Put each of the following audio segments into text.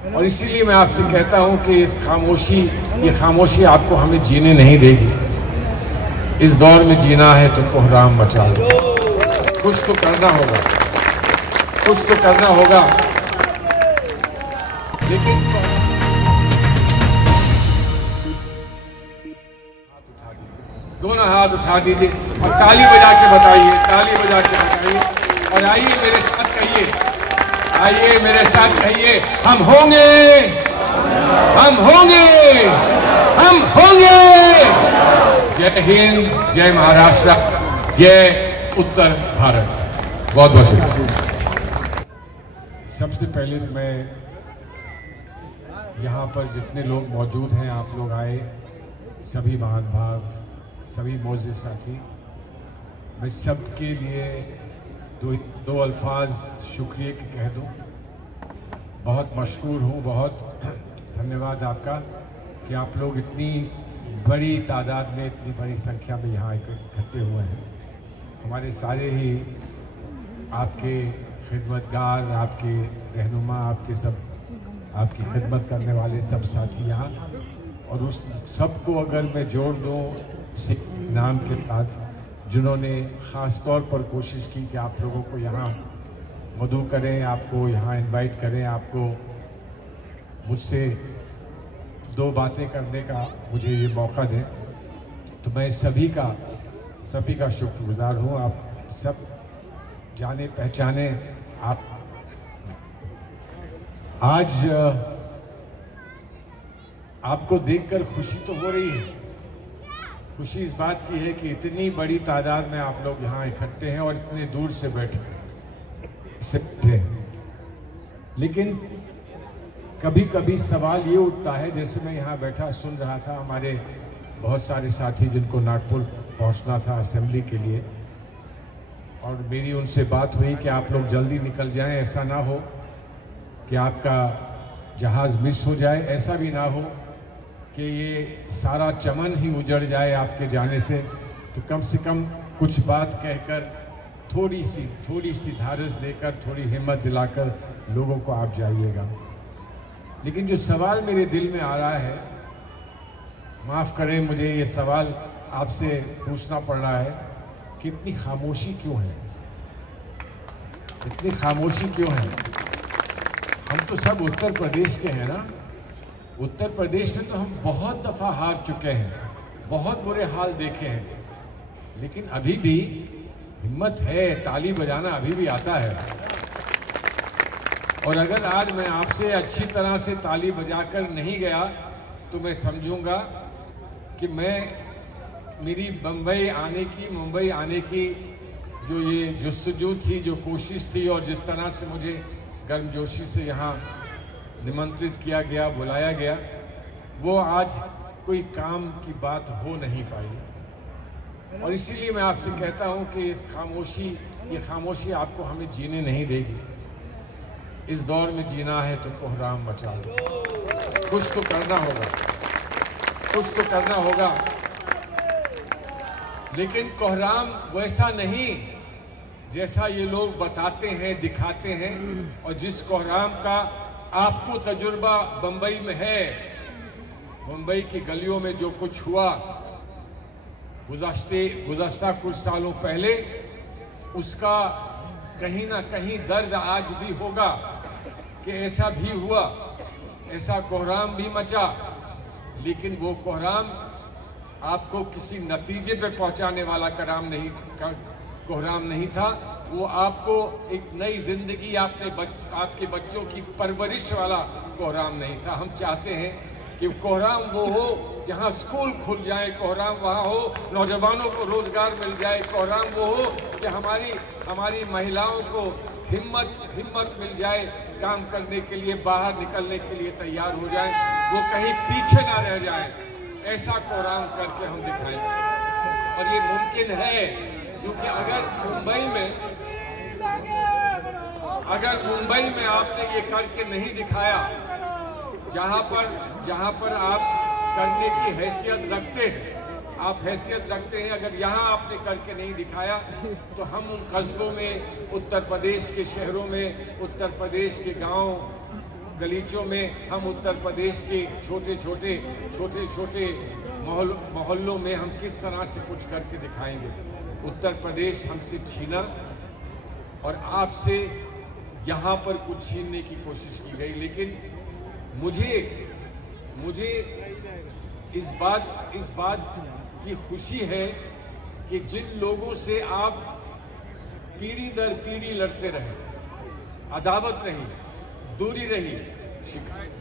और इसीलिए मैं आपसे कहता हूं कि ये खामोशी आपको हमें जीने नहीं देगी। इस दौर में जीना है तो कोहराम मचा दो। कुछ तो करना होगा, कुछ तो करना होगा। लेकिन दोनों हाथ उठा दीजिए और ताली बजा के बताइए, ताली बजा के बताइए। और आइए मेरे साथ कहिए, आइए मेरे साथ कहिए, हम होंगे, हम होंगे, हम होंगे। जय हिंद, जय महाराष्ट्र, जय उत्तर भारत। बहुत बहुत शुक्रिया। सबसे पहले तो मैं यहाँ पर जितने लोग मौजूद हैं, आप लोग आए, सभी महानुभाव, सभी मोअज़्ज़िज़ साथी, मैं सबके लिए दो अल्फाज शुक्रिया के कह दूं। बहुत मशकूर हूँ, बहुत धन्यवाद आपका कि आप लोग इतनी बड़ी तादाद में, इतनी बड़ी संख्या में यहाँ इकट्ठे हुए हैं। हमारे सारे ही आपके खिदमतगार, आपके रहनुमा, आपकी खिदमत करने वाले सब साथी यहाँ, और उस सबको अगर मैं जोड़ दूँ नाम के साथ, जिन्होंने ख़ास तौर पर कोशिश की कि आप लोगों को यहाँ मदऊ करें, आपको यहाँ इनवाइट करें, आपको मुझसे दो बातें करने का मुझे ये मौका दें, तो मैं सभी का शुक्रगुजार हूँ। आप सब जाने पहचाने, आप आज आपको देखकर खुशी तो हो रही है। खुशी इस बात की है कि इतनी बड़ी तादाद में आप लोग यहाँ इकट्ठे हैं और इतने दूर से बैठे हैं। लेकिन कभी कभी सवाल ये उठता है, जैसे मैं यहाँ बैठा सुन रहा था, हमारे बहुत सारे साथी जिनको नागपुर पहुँचना था असेंबली के लिए, और मेरी उनसे बात हुई कि आप लोग जल्दी निकल जाएं, ऐसा ना हो कि आपका जहाज़ मिस हो जाए, ऐसा भी ना हो कि ये सारा चमन ही उजड़ जाए आपके जाने से। तो कम से कम कुछ बात कहकर, थोड़ी सी धारस देकर, थोड़ी हिम्मत दिलाकर लोगों को आप जाइएगा। लेकिन जो सवाल मेरे दिल में आ रहा है, माफ़ करें मुझे ये सवाल आपसे पूछना पड़ रहा है कि इतनी खामोशी क्यों है, इतनी खामोशी क्यों है? हम तो सब उत्तर प्रदेश के हैं ना। उत्तर प्रदेश में तो हम बहुत दफ़ा हार चुके हैं, बहुत बुरे हाल देखे हैं, लेकिन अभी भी हिम्मत है, ताली बजाना अभी भी आता है। और अगर आज मैं आपसे अच्छी तरह से ताली बजाकर नहीं गया तो मैं समझूंगा कि मेरी मुंबई आने की जो ये जुस्तजू थी, जो कोशिश थी, और जिस तरह से मुझे गर्मजोशी से यहाँ निमंत्रित किया गया, बुलाया गया, वो आज कोई काम की बात हो नहीं पाई। और इसीलिए मैं आपसे कहता हूँ कि ये खामोशी आपको हमें जीने नहीं देगी। इस दौर में जीना है तो कोहराम मचा दो। कुछ तो करना होगा, कुछ तो करना होगा। लेकिन कोहराम वैसा नहीं जैसा ये लोग बताते हैं, दिखाते हैं, और जिस कोहराम का आपको तजुर्बा बंबई में है। मुंबई की गलियों में जो कुछ हुआ गुज़श्ता कुछ सालों पहले, उसका कहीं ना कहीं दर्द आज भी होगा कि ऐसा भी हुआ, ऐसा कोहराम भी मचा। लेकिन वो कोहराम आपको किसी नतीजे पे पहुंचाने वाला कोहराम नहीं था। वो आपको एक नई जिंदगी, आपके बच्चों की परवरिश वाला कोहराम नहीं था। हम चाहते हैं कि कोहराम वो हो जहां स्कूल खुल जाए, कोहराम वहां हो नौजवानों को रोजगार मिल जाए, कोहराम वो हो कि हमारी महिलाओं को हिम्मत मिल जाए, काम करने के लिए, बाहर निकलने के लिए तैयार हो जाए, वो कहीं पीछे ना रह जाए। ऐसा कोहराम करके हम दिखाएं। और ये मुमकिन है क्योंकि अगर मुंबई में आपने ये करके नहीं दिखाया, जहां पर आप करने की हैसियत रखते हैं, अगर यहाँ आपने करके नहीं दिखाया, तो हम उन कस्बों में, उत्तर प्रदेश के शहरों में, उत्तर प्रदेश के गांव गलीचों में हम उत्तर प्रदेश के छोटे छोटे मोहल्लों में हम किस तरह से कुछ करके दिखाएंगे। उत्तर प्रदेश हमसे छीना और आपसे यहाँ पर कुछ छीनने की कोशिश की गई, लेकिन मुझे इस बात की खुशी है कि जिन लोगों से आप पीढ़ी दर पीढ़ी लड़ते रहे, अदावत रही, दूरी रही, शिकायत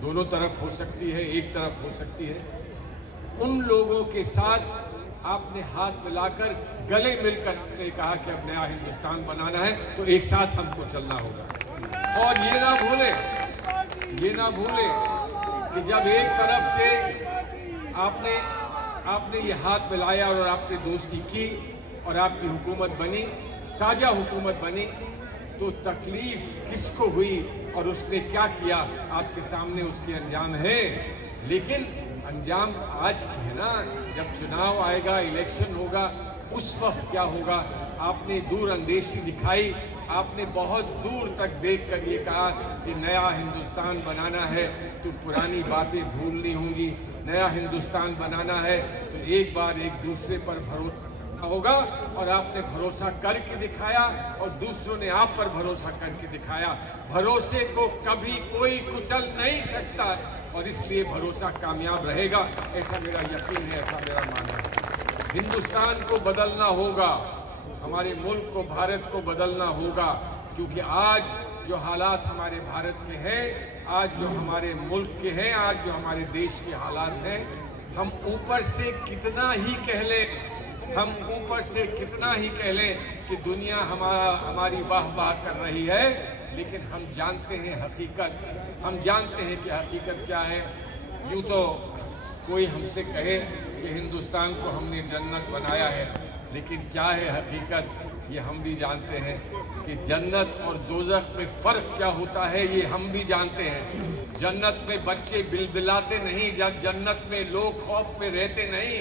दोनों तरफ हो सकती है, एक तरफ हो सकती है, उन लोगों के साथ आपने हाथ मिलाकर गले मिलकर ने कहा कि अब नया हिंदुस्तान बनाना है तो एक साथ हमको चलना होगा। और ये ना भूले कि जब एक तरफ से आपने ये हाथ मिलाया और आपने दोस्ती की और आपकी हुकूमत बनी, साझा हुकूमत बनी, तो तकलीफ किसको हुई और उसने क्या किया आपके सामने उसके अंजाम है। लेकिन अंजाम आज है ना, जब चुनाव आएगा, इलेक्शन होगा, उस वक्त क्या होगा। आपने दूरअंदेशी दिखाई, आपने बहुत दूर तक देखकर ये कहा कि नया हिंदुस्तान बनाना है तो पुरानी बातें भूलनी होंगी, नया हिंदुस्तान बनाना है तो एक बार एक दूसरे पर भरोसा करना होगा। और आपने भरोसा करके दिखाया और दूसरों ने आप पर भरोसा करके दिखाया। भरोसे को कभी कोई कुचल नहीं सकता और इसलिए भरोसा कामयाब रहेगा, ऐसा मेरा यकीन है, ऐसा मेरा मानना है। हिंदुस्तान को बदलना होगा, हमारे मुल्क को, भारत को बदलना होगा, क्योंकि आज जो हालात हमारे भारत के हैं, आज जो हमारे मुल्क के हैं, आज जो हमारे देश के हालात हैं, हम ऊपर से कितना ही कह लें कि दुनिया हमारी वाह कर रही है, लेकिन हम जानते हैं कि हकीकत क्या है। यूँ तो कोई हमसे कहे कि हिंदुस्तान को हमने जन्नत बनाया है, लेकिन क्या है हकीकत, ये हम भी जानते हैं कि जन्नत और दोज़ख में फ़र्क क्या होता है, ये हम भी जानते हैं। जन्नत में बच्चे बिलबिलाते नहीं, जन्नत में लोग खौफ में रहते नहीं,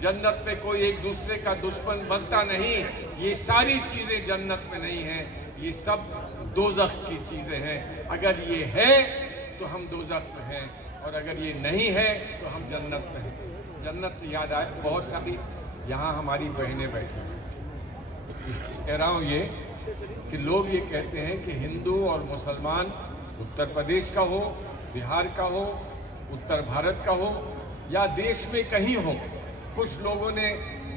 जन्नत में कोई एक दूसरे का दुश्मन बनता नहीं। ये सारी चीज़ें जन्नत में नहीं हैं, ये सब दोज़ख की चीज़ें हैं। अगर ये है तो हम दोज़ख में हैं, और अगर ये नहीं है तो हम जन्नत में हैं। जन्नत से याद आए, बहुत सारी यहाँ हमारी बहनें बैठी हैं, कह रहा हूँ ये कि लोग ये कहते हैं कि हिंदू और मुसलमान उत्तर प्रदेश का हो, बिहार का हो, उत्तर भारत का हो या देश में कहीं हो, कुछ लोगों ने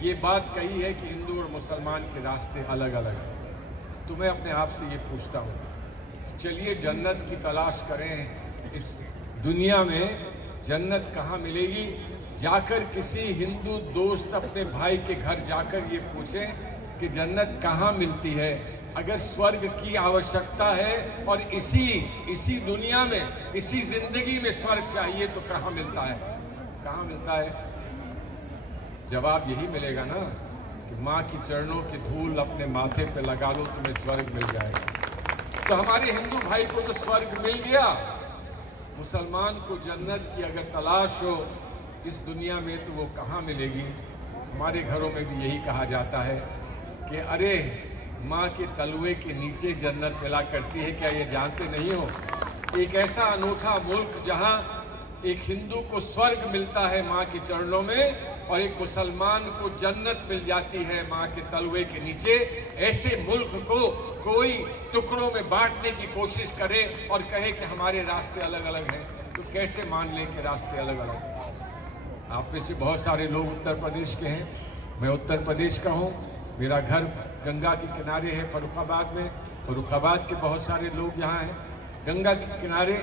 ये बात कही है कि हिंदू और मुसलमान के रास्ते अलग अलग हैं। तो मैं अपने आप से ये पूछता हूँ, चलिए जन्नत की तलाश करें। इस दुनिया में जन्नत कहाँ मिलेगी? जाकर किसी हिंदू दोस्त अपने भाई के घर जाकर ये पूछें कि जन्नत कहाँ मिलती है। अगर स्वर्ग की आवश्यकता है और इसी दुनिया में, इसी जिंदगी में स्वर्ग चाहिए तो कहाँ मिलता है? जवाब यही मिलेगा ना कि माँ की चरणों की धूल अपने माथे पे लगा लो, तुम्हें स्वर्ग मिल जाएगा। तो हमारे हिंदू भाई को तो स्वर्ग मिल गया, मुसलमान को जन्नत की अगर तलाश हो इस दुनिया में तो वो कहाँ मिलेगी? हमारे घरों में भी यही कहा जाता है कि अरे माँ के तलवे के नीचे जन्नत मिला करती है, क्या ये जानते नहीं हो? एक ऐसा अनोखा मुल्क जहाँ एक हिंदू को स्वर्ग मिलता है माँ के चरणों में और एक मुसलमान को जन्नत मिल जाती है माँ के तलवे के नीचे। ऐसे मुल्क को कोई टुकड़ों में बांटने की कोशिश करे और कहे कि हमारे रास्ते अलग अलग हैं, तो कैसे मान लें कि रास्ते अलग अलग हैं? आप में से बहुत सारे लोग उत्तर प्रदेश के हैं, मैं उत्तर प्रदेश का हूँ, मेरा घर गंगा के किनारे है फर्रुखाबाद में। फर्रुखाबाद के बहुत सारे लोग यहाँ हैं। गंगा के किनारे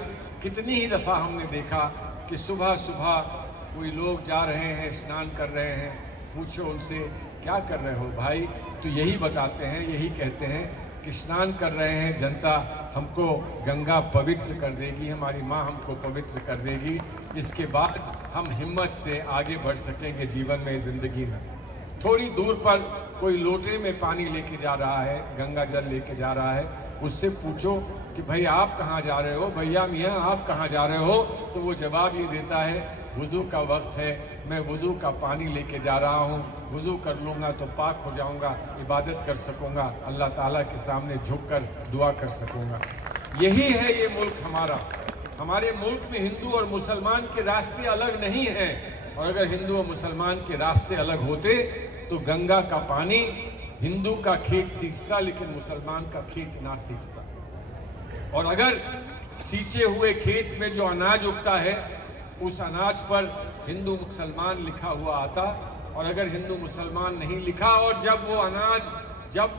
कितनी ही दफ़ा हमने देखा कि सुबह सुबह कोई लोग जा रहे हैं, स्नान कर रहे हैं, पूछो उनसे क्या कर रहे हो भाई, तो यही बताते हैं, यही कहते हैं कि स्नान कर रहे हैं, जनता हमको गंगा पवित्र कर देगी, हमारी माँ हमको पवित्र कर देगी, इसके बाद हम हिम्मत से आगे बढ़ सकेंगे जीवन में, ज़िंदगी में। थोड़ी दूर पर कोई लोटे में पानी लेके जा रहा है, गंगा जल लेके जा रहा है, उससे पूछो कि भाई आप कहाँ जा रहे हो, भैया मियाँ आप कहाँ जा रहे हो, तो वो जवाब ये देता है वुज़ू का वक्त है, मैं वुज़ू का पानी लेके जा रहा हूँ, वुज़ू कर लूँगा तो पाक हो जाऊँगा, इबादत कर सकूँगा, अल्लाह ताला के सामने झुककर दुआ कर सकूँगा। यही है ये मुल्क हमारा। हमारे मुल्क में हिंदू और मुसलमान के रास्ते अलग नहीं हैं, और अगर हिंदू और मुसलमान के रास्ते अलग होते तो गंगा का पानी हिंदू का खेत सींचता, लेकिन मुसलमान का खेत ना सींचता। और अगर सींचे हुए खेत में जो अनाज उगता है, उस अनाज पर हिंदू मुसलमान लिखा हुआ आता, और अगर हिंदू मुसलमान नहीं लिखा, और जब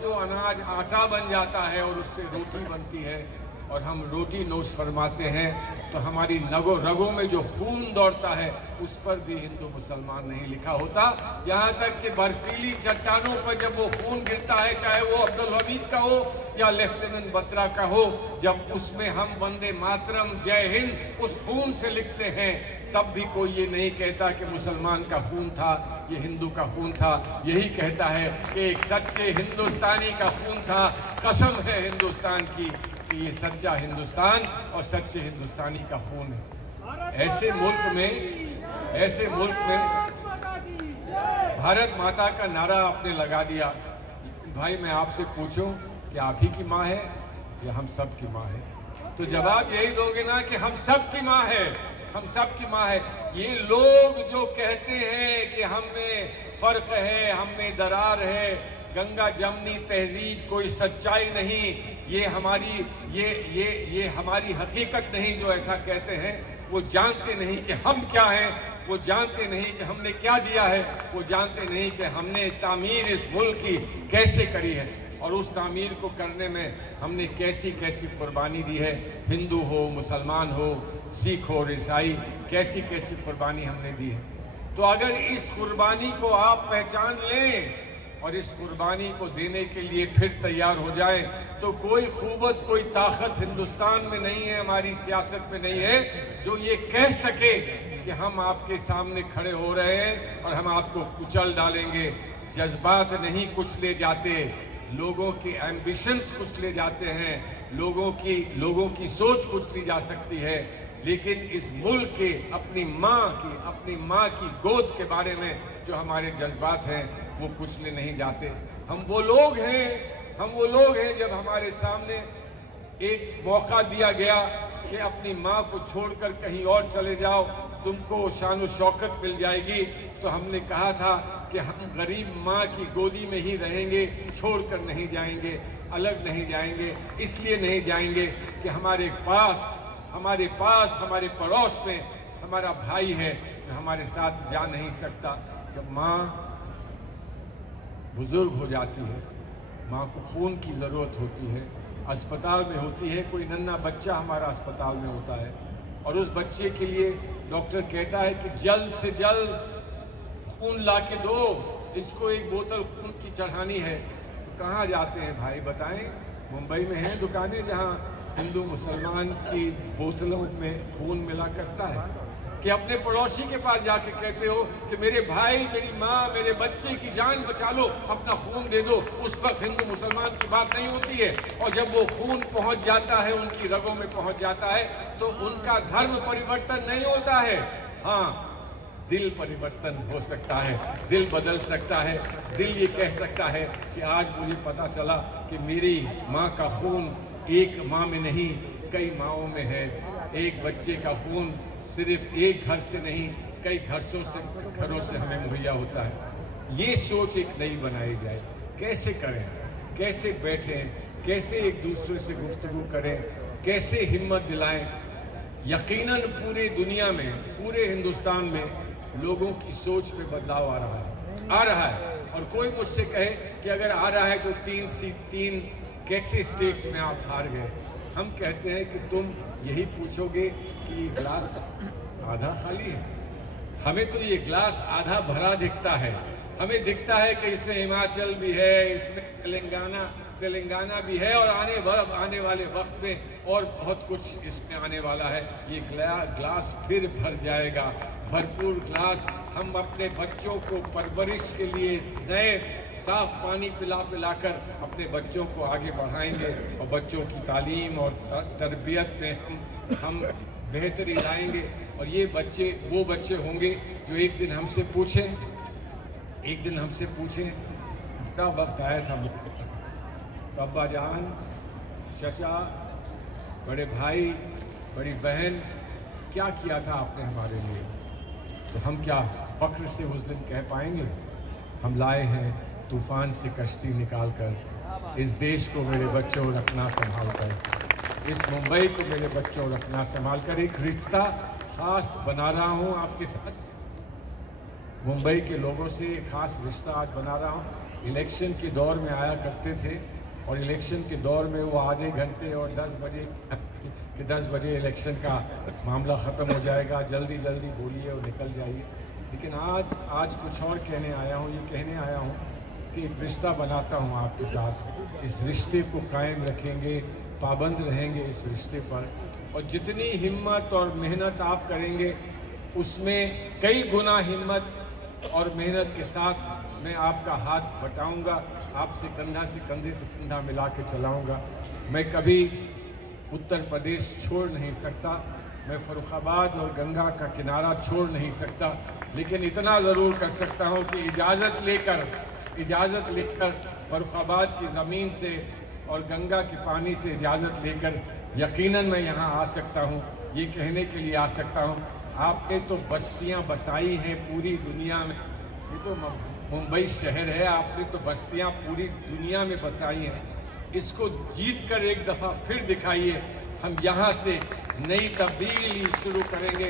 वो अनाज आटा बन जाता है और उससे रोटी बनती है और हम रोटी नोश फरमाते हैं, तो हमारी रगों में जो खून दौड़ता है उस पर भी हिंदू मुसलमान नहीं लिखा होता। यहाँ तक कि बर्फीली चट्टानों पर जब वो खून गिरता है, चाहे वो अब्दुल हमीद का हो या लेफ्टिनेंट बत्रा का हो, जब उसमें हम वंदे मातरम जय हिंद उस खून से लिखते हैं, तब भी कोई ये नहीं कहता कि मुसलमान का खून था, ये हिंदू का खून था। यही कहता है कि एक सच्चे हिंदुस्तानी का खून था। कसम है हिंदुस्तान की कि ये सच्चा हिंदुस्तान और सच्चे हिंदुस्तानी का खून है। ऐसे मुल्क में भारत माता का नारा आपने लगा दिया। भाई मैं आपसे पूछूं कि आप ही की माँ है या हम सब की माँ है? तो जवाब यही दोगे ना कि हम सब की माँ है, हम सब की माँ है। ये लोग जो कहते हैं कि हम में फर्क है, हम में दरार है, गंगा जमनी तहजीब कोई सच्चाई नहीं, ये हमारी हकीकत नहीं, जो ऐसा कहते हैं वो जानते नहीं कि हम क्या हैं, वो जानते नहीं कि हमने क्या दिया है, वो जानते नहीं कि हमने तामीर इस मुल्क की कैसे करी है, और उस तामीर को करने में हमने कैसी कैसी कुर्बानी दी है। हिंदू हो, मुसलमान हो, सिख हो, ईसाई, कैसी कैसी कुर्बानी हमने दी है। तो अगर इस कुर्बानी को आप पहचान लें और इस कुर्बानी को देने के लिए फिर तैयार हो जाए, तो कोई कुव्वत, कोई ताकत हिंदुस्तान में नहीं है, हमारी सियासत में नहीं है, जो ये कह सके कि हम आपके सामने खड़े हो रहे हैं और हम आपको कुचल डालेंगे। जज्बात नहीं कुछ ले जाते, लोगों की एम्बिशंस कुछ ले जाते हैं, लोगों की सोच कुछ ली जा सकती है, लेकिन इस मुल्क के अपनी माँ की गोद के बारे में जो हमारे जज्बात हैं वो कुछ ले नहीं जाते। हम वो लोग हैं जब हमारे सामने एक मौका दिया गया कि अपनी माँ को छोड़कर कहीं और चले जाओ, तुमको शान शौकत मिल जाएगी, तो हमने कहा था कि हम गरीब माँ की गोदी में ही रहेंगे, छोड़कर नहीं जाएंगे, अलग नहीं जाएंगे। इसलिए नहीं जाएंगे कि हमारे पास हमारे पड़ोस में हमारा भाई है जो हमारे साथ जा नहीं सकता। जब माँ बुजुर्ग हो जाती है, माँ को खून की ज़रूरत होती है, अस्पताल में होती है, कोई नन्हा बच्चा हमारा अस्पताल में होता है, और उस बच्चे के लिए डॉक्टर कहता है कि जल्द से जल्द खून ला के दो, इसको एक बोतल खून की चढ़ानी है। तो कहाँ जाते हैं भाई बताएं? मुंबई में हैं दुकानें जहाँ हिंदू मुसलमान की बोतलों में खून मिला करता है, कि अपने पड़ोसी के पास जाके कहते हो कि मेरे भाई, मेरी माँ, मेरे बच्चे की जान बचा लो, अपना खून दे दो। उस वक्त हिंदू मुसलमान की बात नहीं होती है, और जब वो खून पहुंच जाता है, उनकी रगों में पहुंच जाता है, तो उनका धर्म परिवर्तन नहीं होता है। हाँ, दिल परिवर्तन हो सकता है, दिल बदल सकता है। दिल ये कह सकता है कि आज मुझे पता चला कि मेरी माँ का खून एक माँ में नहीं, कई माँओं में है। एक बच्चे का खून सिर्फ एक घर से नहीं, कई घरों से हमें मुहैया होता है। ये सोच एक नई बनाई जाए। कैसे करें, कैसे बैठें, कैसे एक दूसरे से गुफ्तगू करें, कैसे हिम्मत दिलाएं। यकीनन पूरी दुनिया में, पूरे हिंदुस्तान में लोगों की सोच में बदलाव आ रहा है। और कोई मुझसे कहे कि अगर आ रहा है तो तीन कैसे स्टेट्स में आप हार गए। हम कहते हैं कि तुम यही पूछोगे कि ग्लास आधा खाली है। हमें तो ये ग्लास आधा भरा दिखता है। हमें दिखता है कि इसमें हिमाचल भी है, इसमें तेलंगाना भी है, और आने वाले वक्त में और बहुत कुछ इसमें आने वाला है। ये ग्लास फिर भर जाएगा, भरपूर ग्लास। हम अपने बच्चों को परवरिश के लिए नए साफ पानी पिलाकर अपने बच्चों को आगे बढ़ाएंगे, और बच्चों की तालीम और तरबियत में हम बेहतरी लाएंगे। और ये बच्चे वो बच्चे होंगे जो एक दिन हमसे पूछें, क्या वक्त आया था अब्बा जान, चचा, बड़े भाई, बड़ी बहन, क्या किया था आपने हमारे लिए, तो हम क्या फख्र से उस दिन कह पाएंगे? हम लाए हैं तूफान से कश्ती निकाल कर, इस देश को मेरे बच्चों रखना संभाल कर, इस मुंबई को मेरे बच्चों रखना संभाल कर। एक रिश्ता खास बना रहा हूँ आपके साथ, मुंबई के लोगों से एक खास रिश्ता आज बना रहा हूँ। इलेक्शन के दौर में आया करते थे और इलेक्शन के दौर में वो आधे घंटे और 10 बजे इलेक्शन का मामला ख़त्म हो जाएगा, जल्दी जल्दी बोलिए और निकल जाइए। लेकिन आज कुछ और कहने आया हूँ। ये कहने आया हूँ कि एक रिश्ता बनाता हूँ आपके साथ, इस रिश्ते को कायम रखेंगे, पाबंद रहेंगे इस रिश्ते पर, और जितनी हिम्मत और मेहनत आप करेंगे उसमें कई गुना हिम्मत और मेहनत के साथ मैं आपका हाथ बटाऊंगा, आपसे कंधा से कंधे से कंधा मिला के चलाऊंगा। मैं कभी उत्तर प्रदेश छोड़ नहीं सकता, मैं फर्रुखाबाद और गंगा का किनारा छोड़ नहीं सकता, लेकिन इतना ज़रूर कर सकता हूं कि इजाज़त लेकर फर्रुखाबाद की ज़मीन से और गंगा के पानी से इजाज़त लेकर यकीनन मैं यहाँ आ सकता हूँ। ये कहने के लिए आ सकता हूँ, आपने तो बस्तियाँ बसाई हैं पूरी दुनिया में, ये तो मुंबई शहर है, आपने तो बस्तियाँ पूरी दुनिया में बसाई हैं, इसको जीत कर एक दफ़ा फिर दिखाइए। हम यहाँ से नई तब्दीली शुरू करेंगे,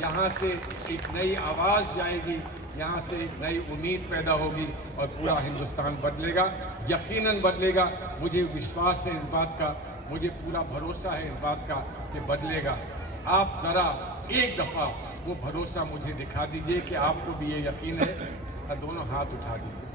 यहाँ से एक नई आवाज़ जाएगी, यहाँ से एक नई उम्मीद पैदा होगी और पूरा हिंदुस्तान बदलेगा, यकीनन बदलेगा। मुझे विश्वास है इस बात का, मुझे पूरा भरोसा है इस बात का कि बदलेगा। आप ज़रा एक दफ़ा वो भरोसा मुझे दिखा दीजिए कि आपको भी ये यकीन है। दोनों हाथ उठा दीजिए।